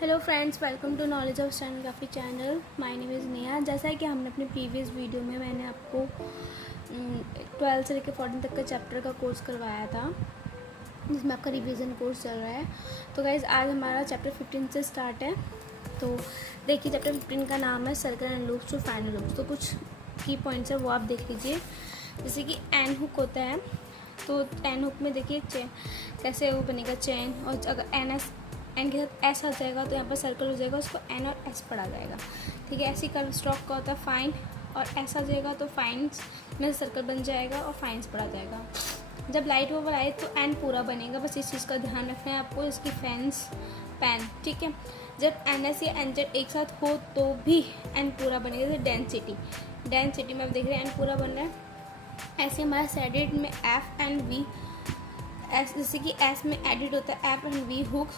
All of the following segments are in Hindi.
Hello friends, welcome to knowledge of stenography channel. My name is Neha. जैसा कि हमने अपने प्रीवियस वीडियो में मैंने आपको 12 से लेकर 14 तक का चैप्टर का कोर्स करवाया था, जिसमें आपका रिवीजन कोर्स चल रहा है। तो गाइज़ आज हमारा चैप्टर 15 से स्टार्ट है। तो देखिए, चैप्टर 15 का नाम है circle and loops to final loops. तो कुछ की पॉइंट्स है वो आप देख लीजिए। जैसे कि एन हुक होता है, तो एन हुक में देखिए चेन कैसे वो बनेगा चेन, और अगर एन के साथ एस आ जाएगा तो यहाँ पर सर्कल हो जाएगा, उसको एन और एस पढ़ा जाएगा। ठीक है, ऐसी कर्व स्ट्रोक का होता है फाइन, और एस आ जाएगा तो फाइन्स में सर्कल बन जाएगा और फाइन्स पढ़ा जाएगा। जब लाइट ओवर आए तो एन पूरा बनेगा, बस इस चीज़ का ध्यान रखना है आपको, इसकी फैंस पैन। ठीक है, जब एन एस या एन जेड एक साथ हो तो भी एन पूरा बनेगा। जैसे डेंसिटी में आप देख रहे हैं एन पूरा बन रहा है। ऐसे हमारा सेडेड में एफ एंड वी, एस जैसे कि एस में एडिड होता है एफ एंड वी हुक,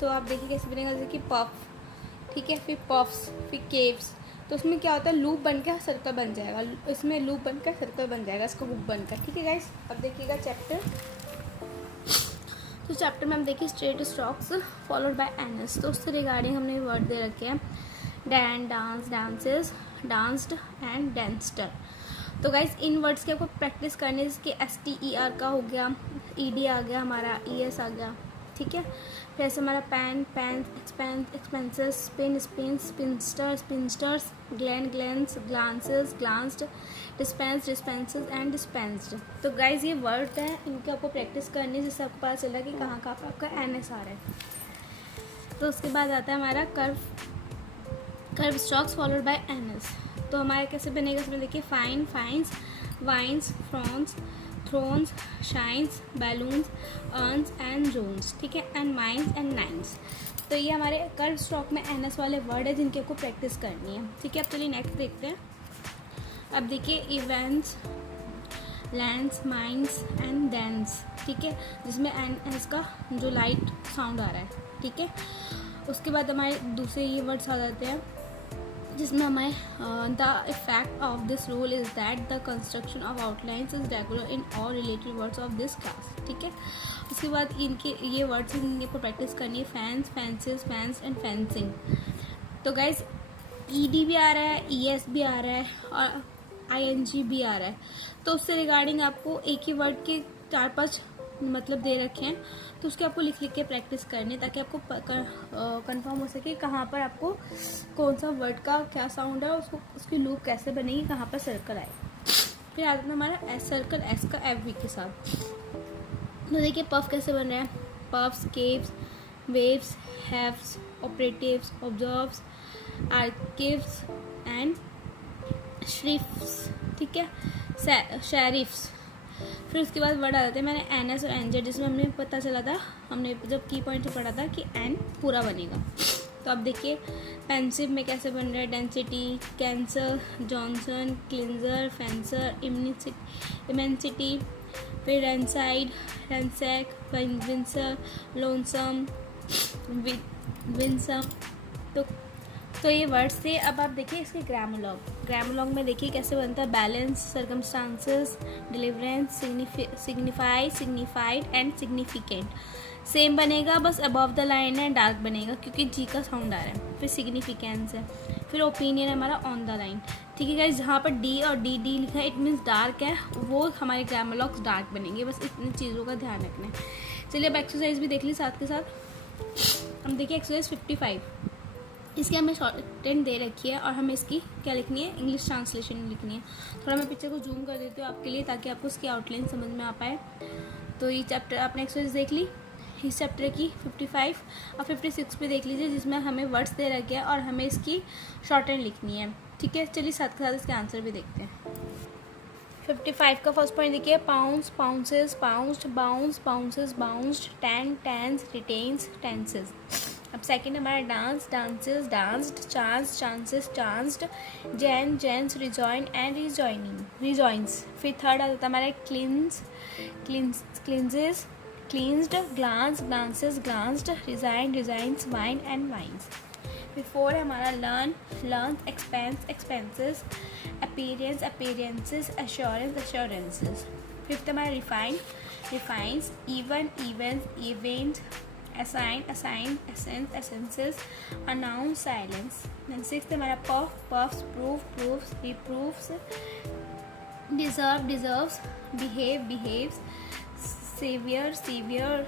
तो आप देखिए कैसे बनेगा। जैसे कि पफ, ठीक है, फिर पफ्स, फिर केव्स। तो उसमें क्या होता है, लूप बनकर सर्कल बन जाएगा, इसमें लूप बनकर सर्कल बन जाएगा, इसका हुक बनकर। ठीक है गाइस, अब देखिएगा चैप्टर। तो चैप्टर में हम देखिए straight strokes followed by N. S उससे रिगार्डिंग हमने वर्ड दे रखे हैं Dan, dance, dances, danced and डेंस्टर। तो गाइस इन वर्ड्स की आपको प्रैक्टिस करनी है, जिसके STER का हो गया, ED आ गया, हमारा ES आ गया। ठीक है, फिर ऐसे हमारा pan, expenses, spin, spinster, spinsters, glance, glances, glanced, dispenses and dispensed. तो गाइज ये वर्ड है, इनकी आपको प्रैक्टिस करनी है, जिससे आपको पता चला कि कहाँ कहाँ आपका NS आ रहा है। तो उसके बाद आता है हमारा curve strokes followed by NS। तो हमारे कैसे बनेगा, इसमें देखिए fine, fines, vines, frowns, thrones, shines, balloons, earns and zones. ठीक है, एंड माइंस एंड नाइन्स। तो ये हमारे कर्व स्ट्रोक में NS वाले वर्ड है, जिनकी आपको प्रैक्टिस करनी है। ठीक है, अब चलिए नेक्स्ट देखते हैं। अब देखिए events, lands, mines and dens. ठीक है, जिसमें NS का जो लाइट साउंड आ रहा है। ठीक है, उसके बाद हमारे दूसरे ये वर्ड्स आ जाते हैं, जिसमें हमें the effect of this rule is that the construction of outlines is regular in all related words of this class. ठीक है, उसके बाद इनके ये वर्ड्स इनके ऊपर प्रैक्टिस करनी है, fans, fancies, fans and fencing. तो गाइज ED भी आ रहा है, ES भी आ रहा है और ING भी आ रहा है। तो उससे रिगार्डिंग आपको एक ही वर्ड के 4-5 मतलब दे रखे हैं, तो उसके आपको लिख के प्रैक्टिस करनी है, ताकि आपको कंफर्म हो सके कहाँ पर आपको कौन सा वर्ड का क्या साउंड है, उसको उसकी लूप कैसे बनेगी, कहाँ पर सर्कल आए। फिर आता है हमारा एस सर्कल, एस का FV के साथ। तो देखिए पफ कैसे बन रहा है, puffs, caves, waves, haves, operatives, observes, archives and sheriffs. ठीक है, शेरिफ्स। फिर उसके बाद वर्ड आ जाते हैं मैंने NS और NZ, जिसमें हमने पता चला था, हमने जब की पॉइंट से पढ़ा था कि N पूरा बनेगा। तो अब देखिए पेंसिव में कैसे बन रहा है, density, cancer, Johnson, cleanser, fencer, immensity, फिर रेंसाइड, रेंसैक, विंसर, लोनसम, विंसम। तो ये वर्ड्स थे। अब आप देखिए इसके ग्रामोलॉग में देखिए कैसे बनता है, balance, circumstances, deliverance, signify, signified and significant. Same बनेगा, बस अबव द लाइन है, डार्क बनेगा क्योंकि G का साउंड आ रहा है। फिर सिग्निफिकेंस है, फिर ओपिनियन है हमारा ऑन द लाइन। ठीक है गाइस, जहाँ पर D और DD लिखा है इट मीन्स डार्क है, वो हमारे ग्रामोलॉग्स डार्क बनेंगे। बस इतनी चीज़ों का ध्यान रखना है। चलिए अब एक्सरसाइज भी देख ली साथ के साथ। हम देखिए एक्सरसाइज 55, इसकी हमें शॉर्ट हैंड दे रखी है और हमें इसकी क्या लिखनी है, इंग्लिश ट्रांसलेशन लिखनी है। थोड़ा मैं पिक्चर को जूम कर देती हूँ आपके लिए, ताकि आपको इसकी आउटलाइन समझ में आ पाए। तो ये चैप्टर आपने एक्सरसाइज देख ली, इस चैप्टर की 55 और 56 पे देख लीजिए, जिसमें हमें वर्ड्स दे रखे हैं और हमें इसकी शॉर्ट हैंड लिखनी है। ठीक है, चलिए साथ के साथ इसके आंसर भी देखते हैं। 55 का फर्स्ट पॉइंट देखिए, pounce, pounces, pounced, bounce, bounces, bounced, tang, tense, retains, tenses. अब सेकंड हमारा dance, dances, danced, chance, chances, chanced, Jain, Jains, rejoin and rejoins. फिर थर्ड आता है हमारा cleanses, cleansed, glance, glances, glanced, resign, resigns, wine and wines. फिर फोर है हमारा learn, expense, expenses, appearance, appearances, assurance, assurances. Fifth हमारा refines, even, events, assign, assign, essence, essences, announce, silence. Then sixth हमारा puff, puffs, proof, proofs, reproofs, deserve, deserves, behave, behaves, savior, savior,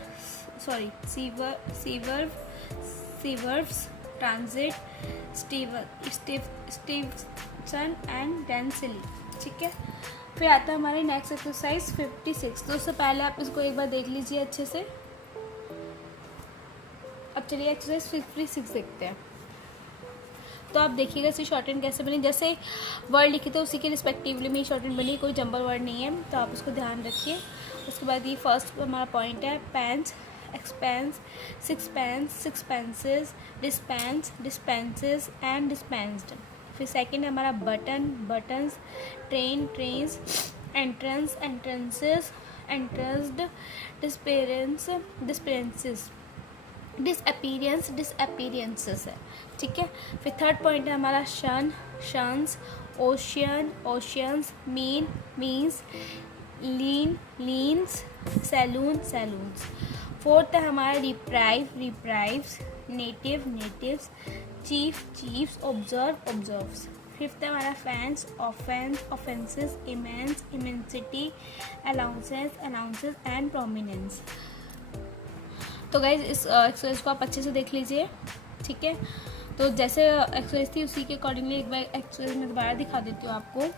sorry, sever, sever, severs, transit, Stevenson and densely. ठीक है, फिर आता है हमारी नेक्स्ट एक्सरसाइज 56. तो उससे पहले आप इसको एक बार देख लीजिए अच्छे से. अब चलिए एक्सरसाइज 56 देखते हैं. तो आप देखिएगा इसकी शॉर्ट हैंड कैसे बनी. जैसे वर्ड लिखे थे उसी के रिस्पेक्टिवली में शॉर्ट हैंड बनी, कोई जंबल वर्ड नहीं है, तो आप उसको ध्यान रखिए. उसके बाद ये फर्स्ट हमारा पॉइंट है pence, expense, sixpence, sixpences, dispense, dispenses and dispensed. फिर सेकंड है हमारा button, buttons, train, trains, entrance, entrances, entranced, disappearance, disappearances, disappearance, disappearances है. ठीक है. फिर थर्ड पॉइंट है हमारा शन, shuns, ocean, oceans, mean, means, lean, leans, saloon, saloons. Fourth है हमारा reprieve, reprieves, native, natives, chief, chiefs, observe, observes. Fifth है हमारा fans, offence, offences, immense, immensity, allowances, allowances and prominence. तो गाइज इस एक्सरसाइज को आप अच्छे से देख लीजिए. ठीक है, तो जैसे एक्सरसाइज थी उसी के अकॉर्डिंगली एक बार एक्सरसाइज में दोबारा दिखा देती हूँ आपको.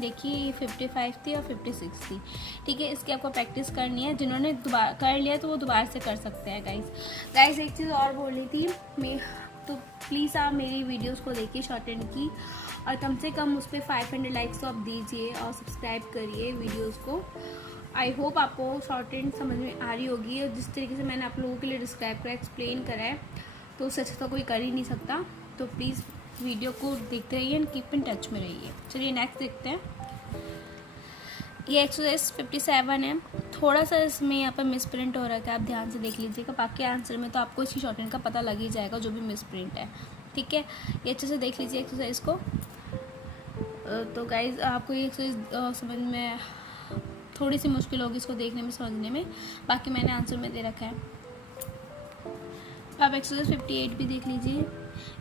देखिए ये 55 थी और 56 थी. ठीक है, इसकी आपको प्रैक्टिस करनी है. जिन्होंने दोबारा कर लिया तो वो दोबारा से कर सकते हैं. गाइस एक चीज़ और बोली थी मैं, तो प्लीज़ आप मेरी वीडियोस को देखिए शॉर्ट हैंड की, और कम से कम उस पर 500 लाइक्स तो आप दीजिए और सब्सक्राइब करिए वीडियोस को. आई होप आपको शॉर्ट हैंड समझ में आ रही होगी, और जिस तरीके से मैंने आप लोगों के लिए डिस्क्राइब करा, एक्सप्लेन करा है, तो उससे अच्छा तो कोई कर ही नहीं सकता. तो प्लीज़ वीडियो को देखते रहिए एंड कीप इन टच में रहिए. चलिए नेक्स्ट देखते हैं. ये एक्सरसाइज 57 है. थोड़ा सा इसमें यहाँ पर मिस प्रिंट हो रहा है, आप ध्यान से देख लीजिएगा. बाकी आंसर में तो आपको इसकी शॉर्ट हैंड का पता लग ही जाएगा जो भी मिस प्रिंट है. ठीक है, ये अच्छे से देख लीजिए एक्सरसाइज को. तो गाइज आपको ये एक्सरसाइज समझ में थोड़ी सी मुश्किल होगी इसको देखने में, समझने में. बाकी मैंने आंसर में दे रखा है. आप एक्सरसाइज 58 भी देख लीजिए.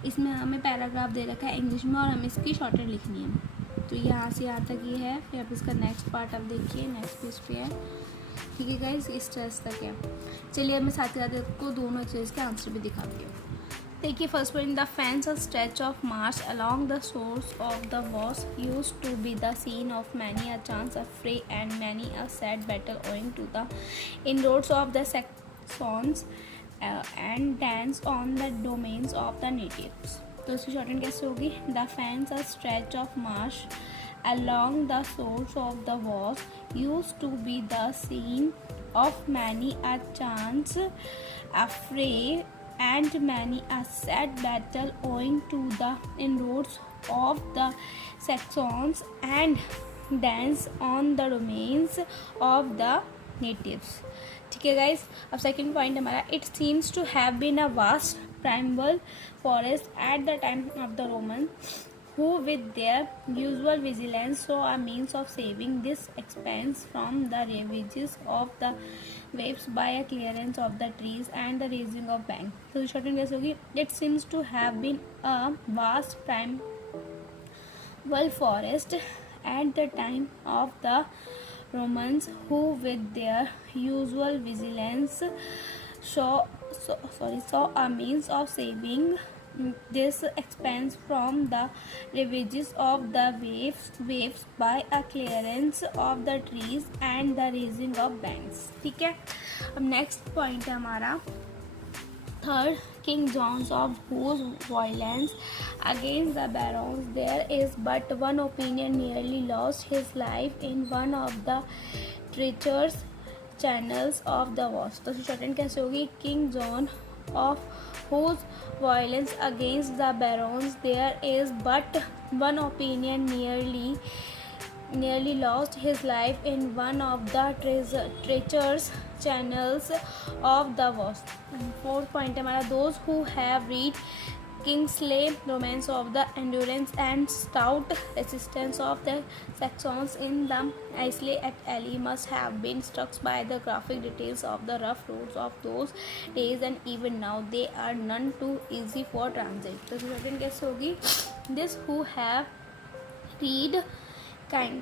इसमें हमें पैराग्राफ दे रखा है इंग्लिश में और हमें इसकी शॉर्ट हैंड लिखनी है. तो यहाँ से यहाँ तक ये है. फिर आप इसका नेक्स्ट पार्ट आप देखिए, नेक्स्ट पेज पे है. ठीक है गाइस, इस स्ट्रेस तक है. चलिए अब मैं साथ ही साथ आपको दोनों एक्सरसाइज के आंसर भी दिखाती हूँ. देखिए first point, the fence stretch of march along the source of the Vosges used to be the scene of many a chance of fray and many a sad battle owing to the inroads of the Saxons and dance on the domains of the natives. तो इसकी शॉर्ट हैंड कैसे होगी? The fence a stretch of Marsh along the source of the was used to be the scene of many a chance affray and many a sad battle owing to the inroads of the Saxons and dance on the domains of the natives. ठीक है गाइज, अब सेकेंड पॉइंट हमारा, it seems to have been a vast primeval forest at the time of the Romans, who with their usual vigilance saw a means of saving this expanse from the ravages of the waves by a clearance of the trees and the raising of banks. तो शॉर्ट कैसे होगी? It seems to have been a vast primeval forest at the time of the Romans, who with their usual vigilance saw a means of saving this expanse from the ravages of the waves by a clearance of the trees and the raising of banks. ठीक है, अब नेक्स्ट पॉइंट है हमारा third, King John's, of whose violence against the barons there is but one opinion, nearly lost his life in one of the treacherous channels of the was. तो शॉर्ट हैंड कैसे होगी? King John of whose violence against the barons there is but one opinion, nearly lost his life in one of the treacherous channels of the was. Fourth point है हमारा, those who have read Kingsley romance of the endurance and stout resistance of the Saxons in the Islay at Ely must have been struck by the graphic details of the rough roads of those days, and even now they are none too easy for transit. तो सेकंड कैसे होगी? This who have read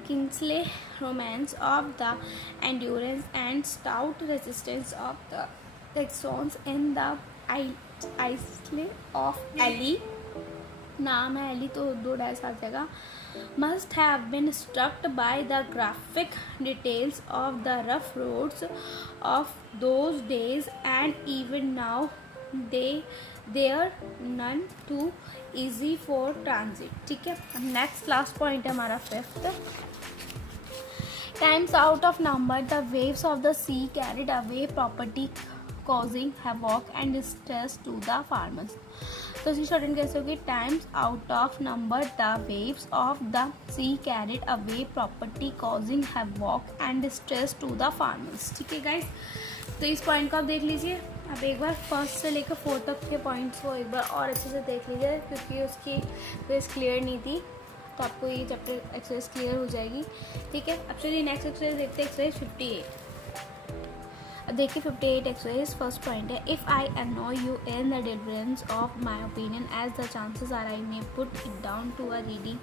Kingsley romance of the endurance and stout resistance of the Saxons in the Islay of Ely, नाम है एली तो 2 डैश आ जाएगा, must have been struck by the graphic details of the rough roads of those days, and even now they are none too easy for transit. ठीक है, अब नेक्स्ट लास्ट पॉइंट है हमारा 5th. Times out of number the waves of the sea carried away property causing havoc and distress to the farmers. तो इसकी शॉर्टन कैसे होगी? Times out of number the waves of the sea carried away property causing havoc and distress to the farmers. ठीक है गाइस, तो इस पॉइंट को आप देख लीजिए. अब एक बार 1st से लेकर 4th तक के पॉइंट्स को एक बार और अच्छे से देख लीजिए, क्योंकि उसकी बेस क्लियर नहीं थी, तो आपको ये चैप्टर एक्सरसाइज क्लियर हो जाएगी. ठीक है, अब चलिए नेक्स्ट एक्सरसाइज देखते हैं. एक्सरसाइज 58. अब देखिए 58 एक्सरसाइज. फर्स्ट पॉइंट है, if I annoy you in the difference of my opinion as the chances are I may put it down to a reading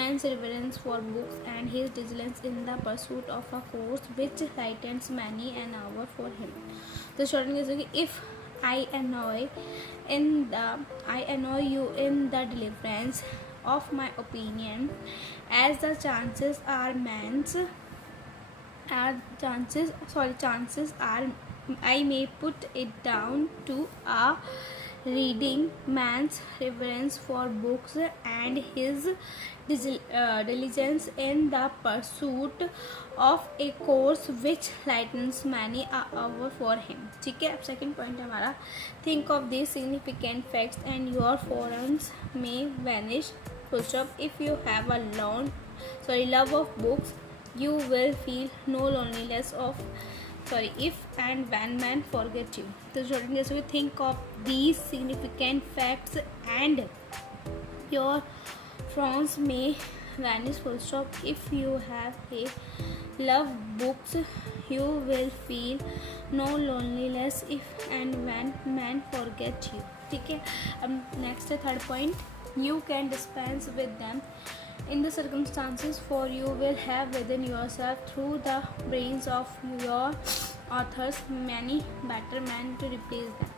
man's reverence for books and his diligence in the pursuit of a course which lightens many an hour for him. तो शॉर्टन कैसे होगी? If I annoy you in the deliverance of my opinion as the chances are chances are I may put it down to a reading man's reverence for books and his diligence in the pursuit of a course which lightens many a hour for him. ठीक है, अब सेकंड पॉइंट है हमारा, think of these significant facts and your forums may vanish. Full stop. If you have a love of books, you will feel no loneliness if and when man forget you. तो शॉर्टन कैसे हुई? think of these significant facts and your frowns may vanish. Full stop. If you have a love books, you will feel no loneliness if and when man forget you. ठीक है, अब नेक्स्ट है third point, you can dispense with them in the circumstances, for you will have within yourself through the brains of your authors many better men to replace them.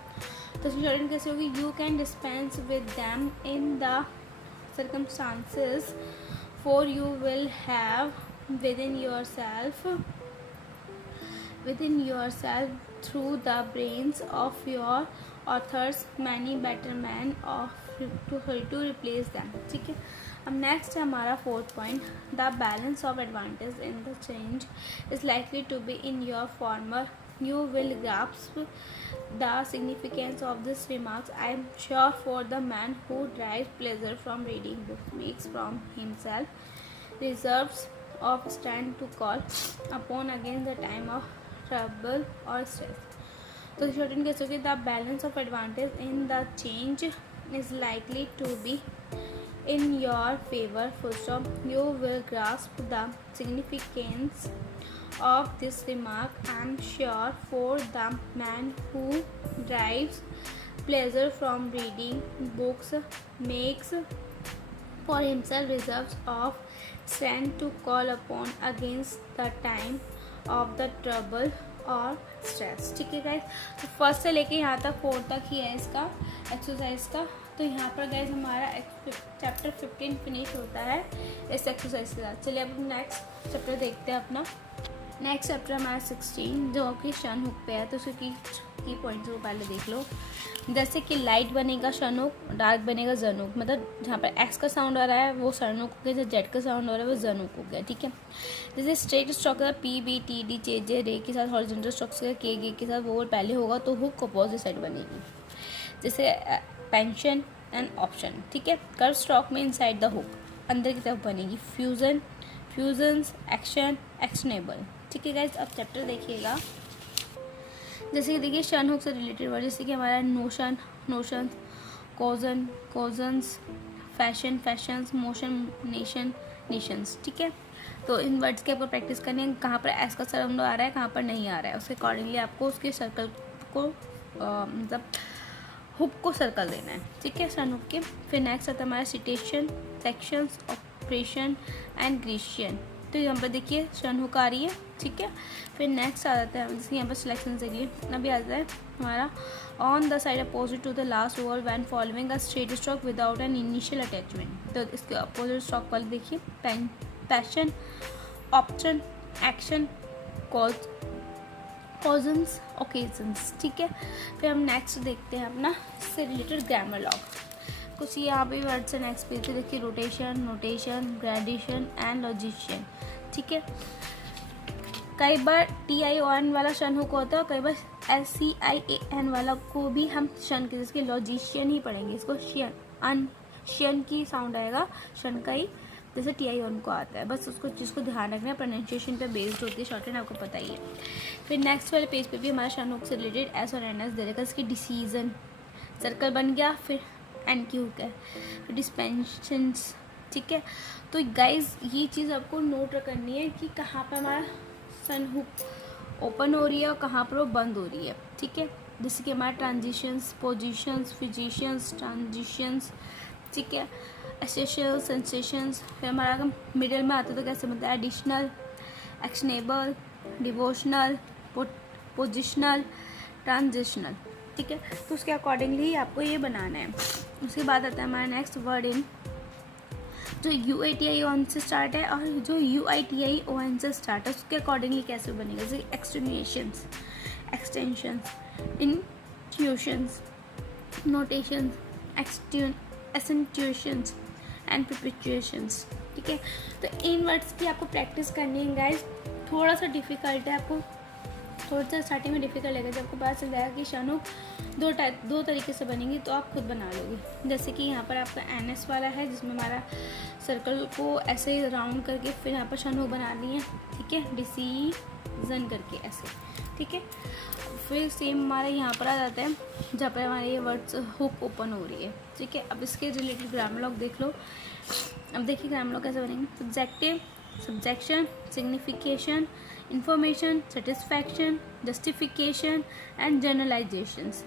तो शॉर्टन कैसे होगी? you can dispense with them in the circumstances, for you will have within yourself through the brains of your authors many better men to replace them. ठीक है, अब नेक्स्ट है हमारा 4th point, the balance of advantage in the change is likely to be in your former. You will grasp the significance of this remarks, I am sure, for the man who derives pleasure from reading books, makes from himself reserves of stand to call upon against the time of trouble or stress. तो शॉर्टन कैसे होगी? The balance of advantage in the change is likely to be in your favor. Full stop. You will grasp the significance of this remark, I am sure, for the man who derives pleasure from reading books, makes for himself reserves of strength to call upon against the time of the trouble और स्ट्रेस. ठीक है गाइज, तो फर्स्ट से लेके यहाँ तक 4 तक ही है इसका एक्सरसाइज का. तो यहाँ पर गाइज हमारा चैप्टर 15 फिनिश होता है इस एक्सरसाइज के साथ. चलिए अब नेक्स्ट चैप्टर देखते हैं अपना. नेक्स्ट चैप्टर हमारा 16 जो कि शन हुक पे है. तो उसके की पॉइंट्स को पहले देख लो. जैसे कि लाइट बनेगा शन हुक, डार्क बनेगा जन हुक. मतलब जहाँ पर एक्स का साउंड आ रहा है वो शन हुक हो गया, जहाँ जेड का साउंड हो रहा है वो जन हुक हो गया. ठीक है, जैसे स्ट्रेट स्ट्रोक का P B T D J J ray के साथ, हॉरिजॉन्टल स्ट्रोक्स का के गे के साथ वो पहले होगा तो हुक अपोजिट साइड बनेगी. जैसे पेंशन एंड ऑप्शन. ठीक है, कर्व स्ट्रोक में इनसाइड द हुक अंदर की तरफ बनेगी. Fusions, action, actionable. ठीक है गाइज, अब चैप्टर देखिएगा. जैसे कि देखिए शन हुक से रिलेटेड वर्ड, जैसे कि हमारा notion, caution, cautions, fashion, fashions, motion, nation, nations. ठीक है, तो इन वर्ड्स के आपको प्रैक्टिस करनी है, कहाँ पर एस का साउंड आ रहा है, कहाँ पर नहीं आ रहा है, उसके अकॉर्डिंगली आपको उसके सर्कल को मतलब हुक को सर्कल देना है। ठीक है, सन हुक के। फिर नेक्स्ट आता है हमारा citation, sections, operation and Grecian. तो यहाँ पर देखिए सन हुक आ रही है। ठीक है, फिर नेक्स्ट आ जाता है जैसे यहाँ पर सिलेक्शन से लिए अभी आता है हमारा on the side opposite to the last word when following a straight stroke without an initial attachment. तो इसके अपोजिट स्ट्रोक वाले देखिए passion, option, action, cause, cautions, occasions. ठीक है, फिर हम नेक्स्ट देखते हैं अपना इससे रिलेटेड ग्रामर लॉग। कुछ यहाँ पे वर्ड से नेक्स्ट पेज पे देखिए rotation, notation, gradation and logician. ठीक है, कई बार TION वाला शन हुक होता है, कई बार SCIAN वाला को भी हम शन के जिसके लॉजिशियन ही पढ़ेंगे। इसको शियन, शियन की साउंड आएगा, शन का ही जैसे TION को आता है। बस उसको चीज़ को ध्यान रखना है, प्रोनाउंसिएशन पे बेस्ड होती है, शॉर्ट हैंड आपको पता ही है। फिर नेक्स्ट वाले पेज पे भी हमारा शन हुक से रिलेटेड एस और NS दे रखा है। इसकी डिसीजन सर्कल बन गया, फिर एन की हुक है, फिर डिस्पेंशंस। ठीक है, तो गाइज ये चीज़ आपको नोट करनी है कि कहाँ पर हमारा सन हुक ओपन हो रही है और कहाँ पर वो बंद हो रही है। ठीक है, जैसे कि हमारा ट्रांजिशंस, पोजीशंस, फिजिशियंस, ट्रांजिशंस। ठीक है, एसेशियल, सेंसेशंस। फिर हमारा मिडिल में आता है तो कैसे बनता है additional, actionable, devotional, positional, transitional. ठीक है, तो उसके अकॉर्डिंगली आपको ये बनाना है। उसके बाद आता है हमारा नेक्स्ट वर्ड इन जो UATION से स्टार्ट है और जो UITION से स्टार्ट है, उसके अकॉर्डिंगली कैसे बनेगा। जैसे एक्सटेन्यूएशंस, एक्सटेंशंस, इंट्यूशंस, नोटेशंस, एसेंट्यूएशंस एंड प्रिपिचुएशंस। ठीक है, तो इन वर्ड्स की आपको प्रैक्टिस करनी है गाइज। थोड़ा सा डिफिकल्ट है, आपको थोड़ा सा स्टार्टिंग में डिफिकल्ट लगेगा, जब आपको पता चल जाएगा कि शन हुक दो तरीके से बनेंगी तो आप खुद बना लोगे। जैसे कि यहाँ पर आपका NS वाला है जिसमें हमारा सर्कल को ऐसे ही राउंड करके फिर यहाँ पर शन हुक बना दी है। ठीक है, डिसीजन करके ऐसे। ठीक है, फिर सेम हमारे यहाँ पर आ जाता है जहाँ पर हमारे ये वर्ड्स हुक ओपन हो रही है। ठीक है, अब इसके रिलेटेड ग्रामर लॉग देख लो। अब देखिए ग्रामर लॉग कैसे बनेंगे। Subjective, subjection, signification, information, satisfaction, justification and generalisations.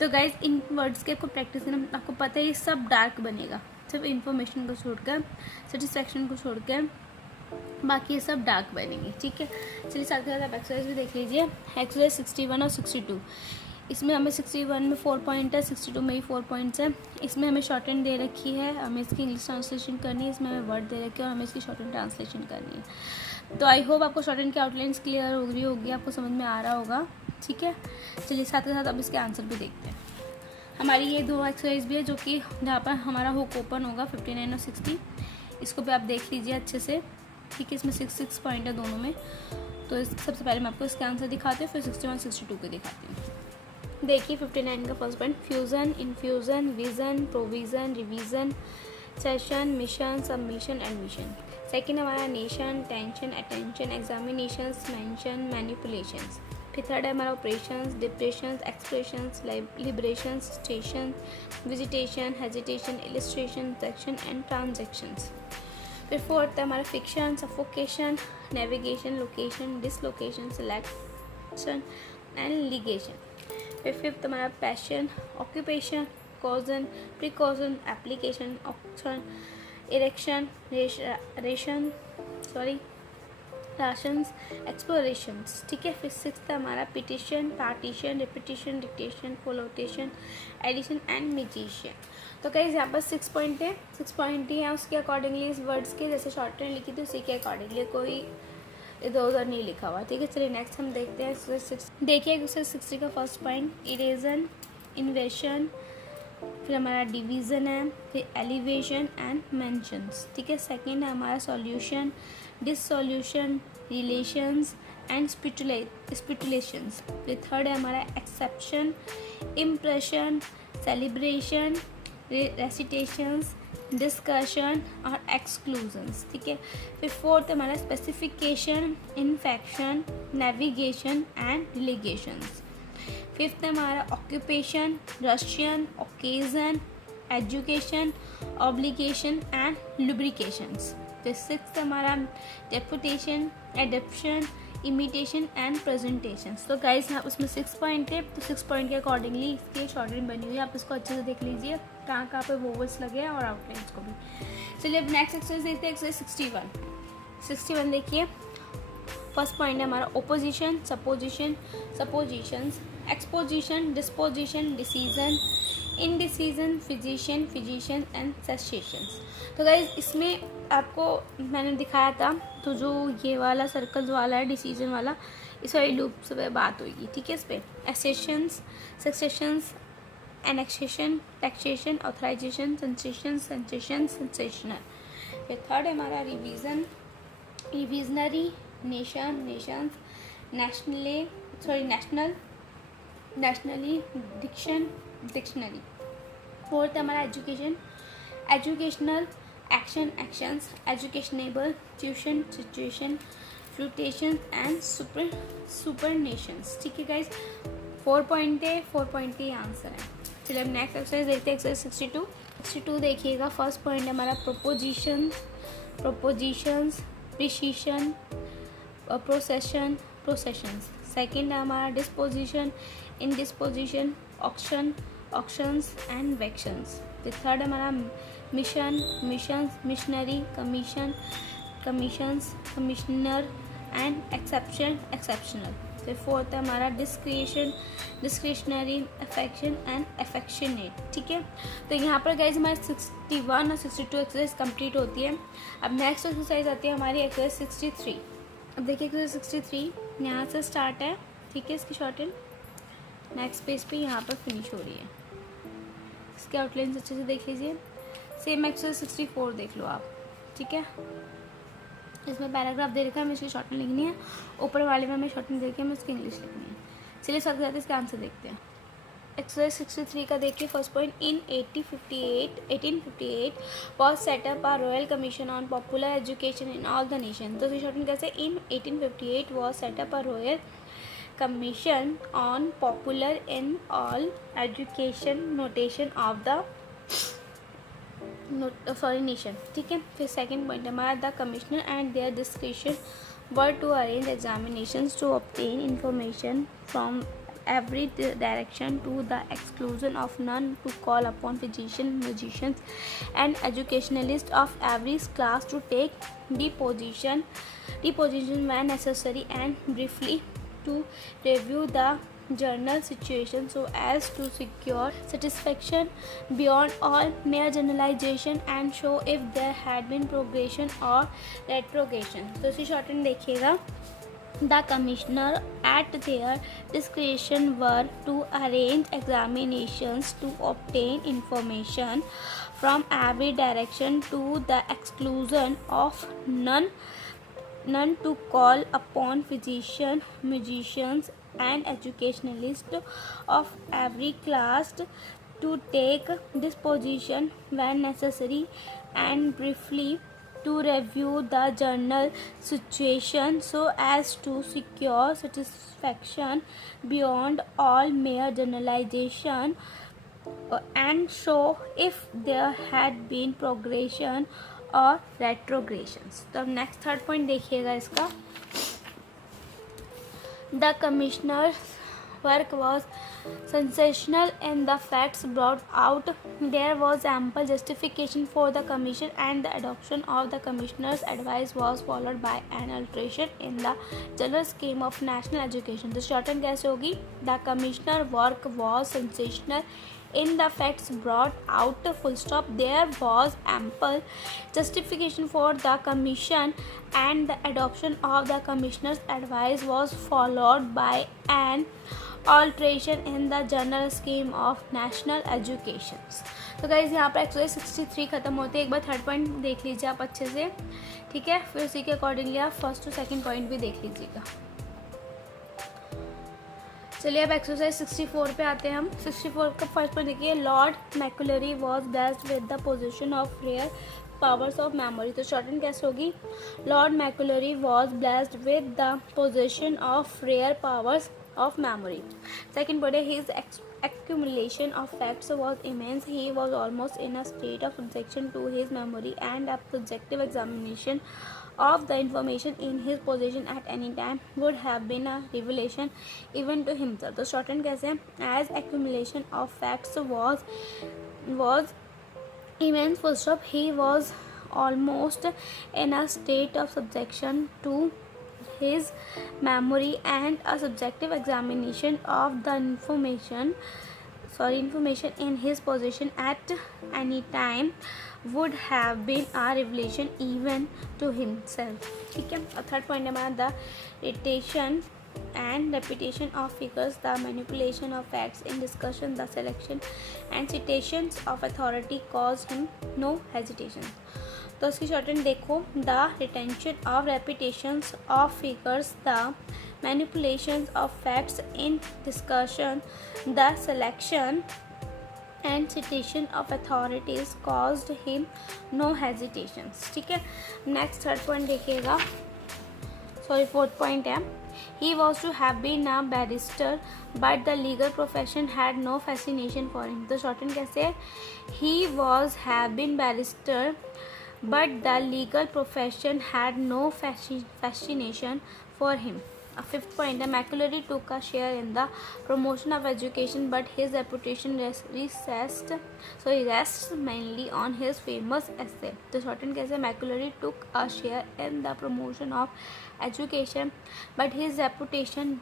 तो गाइज इन वर्ड्स के आपको प्रैक्टिस करना, आपको पता है ये सब डार्क बनेगा, सिर्फ इंफॉर्मेशन को छोड़कर, सेटिस्फैक्शन को छोड़कर बाकी ये सब डार्क बनेंगे। ठीक है, चलिए साथ के साथ आप एक्सरसाइज भी देख लीजिए। एक्सरसाइज 61 और 62, इसमें हमें 61 में 4 पॉइंट है, 62 में भी 4 पॉइंट्स है। इसमें हमें शॉर्ट हैंड दे रखी है, हमें इसकी इंग्लिश ट्रांसलेशन करनी है, इसमें हमें वर्ड दे रखे हैं और हमें इसकी शॉर्ट हैंड ट्रांसलेशन करनी है। तो आई होप आपको शॉर्ट हैंड की आउटलाइंस क्लियर हो रही होगी, आपको समझ में आ रहा होगा। ठीक है, चलिए साथ के साथ अब इसके आंसर भी देखते हैं। हमारी ये दो एक्सरसाइज भी है जो कि जहाँ पर हमारा हुक ओपन होगा 59 और 60, इसको भी आप देख लीजिए अच्छे से। ठीक है, इसमें 6 पॉइंट है दोनों में। तो सबसे पहले मैं आपको इसके आंसर दिखाती हूँ, फिर 61 62 के दिखाती हूँ। देखिए 59 का first point, fusion, infusion, vision, provision, revision, session, mission, submission, admission. Second हमारा nation, tension, attention, examinations, mention, manipulations. फिर थर्ड है हमारा operations, depressions, expressions, liberations, station, visitation, hesitation, illustration, section and transactions. फिर फोर्थ है हमारा fiction, suffocation, navigation, location, dislocation, selection and ligation. फिर फिफ्थ हमारा passion, occupation, caution, precaution, application, option, erection, rations, explorations. ठीक है, फिर सिक्स्थ हमारा petition, partition, repetition, dictation, connotation, addition and musician. तो गाइस यहाँ पर 6 पॉइंट है, 6 पॉइंट ही है। उसके अकॉर्डिंगली इस वर्ड्स के जैसे शॉर्ट हैंड लिखी थी उसी के अकॉर्डिंगली, कोई इधर उधर नहीं लिखा हुआ। ठीक है, चलिए नेक्स्ट हम देखते हैं एक्सरसाइज 6। देखिए एक्सरसाइज 60 का फर्स्ट पॉइंट, इरेजन, इन्वेशन, फिर हमारा डिवीज़न है, फिर एलिवेशन एंड मेंशंस। ठीक है, सेकंड है हमारा solution, dissolution, relations and speculations. फिर थर्ड है हमारा exception, impression, celebration, recitations, discussion और एक्सक्लूजन्स। ठीक है, फिर फोर्थ हमारा specification, infection, navigation and relegations. Fifth हमारा occupation, Russian, occasion, education, obligation and lubrications. तो 6 हमारा deputation, adoption, imitation and presentations. तो गाइस यहाँ उसमें 6 पॉइंट थे, तो 6 पॉइंट के अकॉर्डिंगली इसकी एक शॉर्टकट बनी हुई है, आप इसको अच्छे से देख लीजिए कहाँ कहाँ पे वोवल्स लगे हैं और आउटलाइंस को भी। चलिए अब नेक्स्ट एक्सरसाइज देखते हैं, एक्सरसाइज 61 देखिए। फर्स्ट पॉइंट है हमारा opposition, supposition, suppositions, exposition, disposition, decision, indecision, physician, physician and cessations. तो गाइज इसमें आपको मैंने दिखाया था, तो जो ये वाला सर्कल वाला है डिसीजन वाला, इस वाली लूप से बात होगी, ठीक है। इस पर accessions, successions, annexation, taxation, authorization, sensation, sensation, sensational. फिर थर्ड है हमारा revision, revisionary, nation, nations, national, nationally, diction, dictionary. Fourth है हमारा education, educational, action, actions, educationable, tuition, situation, flotation and supernations. ठीक है गाइज, 4 पॉइंट है, 4 पॉइंट के आंसर है। चलिए अब नेक्स्ट एक्सरसाइज देखते हैं, एक्सरसाइज 62 देखिएगा। फर्स्ट पॉइंट है हमारा proposition, propositions, precision, procession, processions. Second है हमारा disposition, indisposition, auction, auctions and vacations. फिर थर्ड है हमारा mission, missions, missionary, commission, commissions, commissioner and exception, exceptional. फिर फोर्थ है हमारा discretion, discretionary, affection and affectionate. ठीक है, तो यहाँ पर गाइज हमारी 61 और 62 एक्सरसाइज कंप्लीट होती है। अब नेक्स्ट एक्सरसाइज आती है हमारी एक्सरसाइज 63। अब देखिए एक्सरसाइज 63 यहाँ से स्टार्ट है, ठीक है, इसकी शॉर्टेन नेक्स्ट पेज पे यहाँ पर फिनिश हो रही है। इसके आउटलाइंस अच्छे से देख लीजिए। सेम एक्सरसाइज 64 देख लो आप, ठीक है। इसमें पैराग्राफ दे रखा है, हमें इसकी शॉर्टन लिखनी है। ऊपर वाले में हमें शॉर्टन दे रखी है, हमें उसकी इंग्लिश लिखनी है। चलिए सबसे ज़्यादा इसका आंसर देखते हैं। एक्सरसाइज 63 का देखिए first point, in 1858 was set up a royal commission on popular education in all the nation। तो इसकी शॉर्टन कैसे, इन 1858 was set up a royal commission on popular in all education notation of the nation। ठीक है। फिर सेकंड पॉइंट हमारा, the commissioner and their description were to arrange examinations to obtain information from every direction to the exclusion of none, to call upon physicians, musicians and educationalists of every class to take deposition when necessary and briefly to review the journal situation so as to secure satisfaction beyond all mere generalization and show if there had been progression or retrogression। तो इसी शॉर्टन देखिएगा, The commissioner at their discretion were to arrange examinations to obtain information from every direction to the exclusion of none, to call upon physicians, musicians and educationalists of every class to take disposition when necessary and briefly to review the journal situation so as to secure satisfaction beyond all mere generalization and show if there had been progression or retrogressions। तो अब नेक्स्ट थर्ड पॉइंट देखिएगा इसका, the commissioner work was sensational and the facts brought out. There was ample justification for the commission and the adoption of the commissioner's advice was followed by an alteration in the general scheme of national education। तो shorten कैसे होगी, the commissioner work was sensational in the facts brought out, full stop। There was ample justification for the commission and the adoption of the commissioner's advice was followed by an alteration in the general scheme of national education। तो गाइज यहाँ पर एक्सरसाइज 63 खत्म होती है। एक बार थर्ड पॉइंट देख लीजिए आप अच्छे से, ठीक है। फिर उसी के अकॉर्डिंगली आप फर्स्ट और सेकंड पॉइंट भी देख लीजिएगा। चलिए अब एक्सरसाइज 64 पे आते हैं हम। 64 का फर्स्ट पॉइंट देखिए, Lord Macaulay was blessed with the position of rare powers of memory. तो शॉर्टन कैसे होगी, Lord Macaulay was blessed with the position of rare powers of memory. Second point, his accumulation of facts was immense. He was almost in a state of subjection to his memory, and a subjective examination of the information in his possession at any time would have been a revelation even to himself. तो shortened कैसे है? As accumulation of facts was immense, full stop, he was almost in a state of subjection to his memory, and a subjective examination of the information in his possession at any time would have been a revelation even to himself. ठीक है. और थर्ड पॉइंट है हमारा the retention and repetition of figures, the manipulation of facts in discussion, the selection and citations of authority caused him no hesitation. तो इसकी शॉर्टन देखो, the retention of repetitions of figures, the manipulations of facts in discussion, the selection and citation of authorities caused him no hesitations. ठीक है. नेक्स्ट थर्ड पॉइंट देखिएगा, फोर्थ पॉइंट है, he was to have been a barrister but the legal profession had no fascination for him. तो शॉर्टन कैसे है? he was have been barrister but the legal profession had no fascination for him. A fifth point, Macaulay took a share in the promotion of education, but his reputation rests mainly on his famous essay. तो shorten कैसे? Macaulay took a share in the promotion of education, but his reputation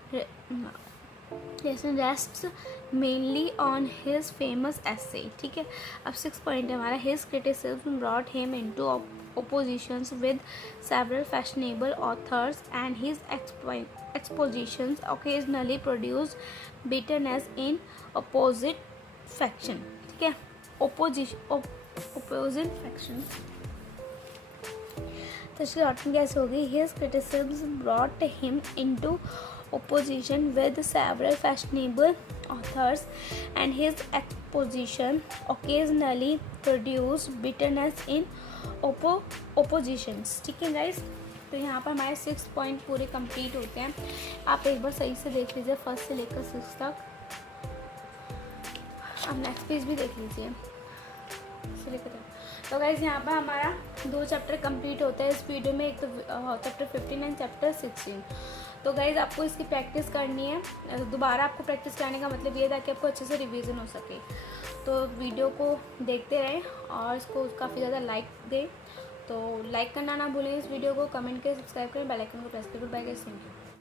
rests mainly on his famous essay. ठीक है. अब 6 पॉइंट है हमारा, his criticism brought him into oppositions with several fashionable authors, and his expositions occasionally produced bitterness in opposite faction. ठीक है. opposite faction. तो इसकी ऑप्शन कैसे होगी? his criticism brought him into opposition with several fashionable authors, and his exposition occasionally produced bitterness in oppositions. ठीक है गाइज. तो यहाँ पर हमारे 6 पॉइंट पूरे कंप्लीट होते हैं. आप एक बार सही से देख लीजिए, फर्स्ट से लेकर 6 तक. अब नेक्स्ट पेज भी देख लीजिए. तो गाइज यहाँ पर हमारा 2 चैप्टर कंप्लीट होता है इस वीडियो में. एक तो चैप्टर 15 एंड चैप्टर 16. तो गाइज आपको इसकी प्रैक्टिस करनी है. दोबारा आपको प्रैक्टिस करने का मतलब ये था कि आपको अच्छे से रिवीजन हो सके. तो वीडियो को देखते रहें और इसको काफ़ी ज़्यादा लाइक दें. तो लाइक करना ना भूलें इस वीडियो को, कमेंट करें, सब्सक्राइब करें, बेल आइकन को प्रेस करें. Bye guys.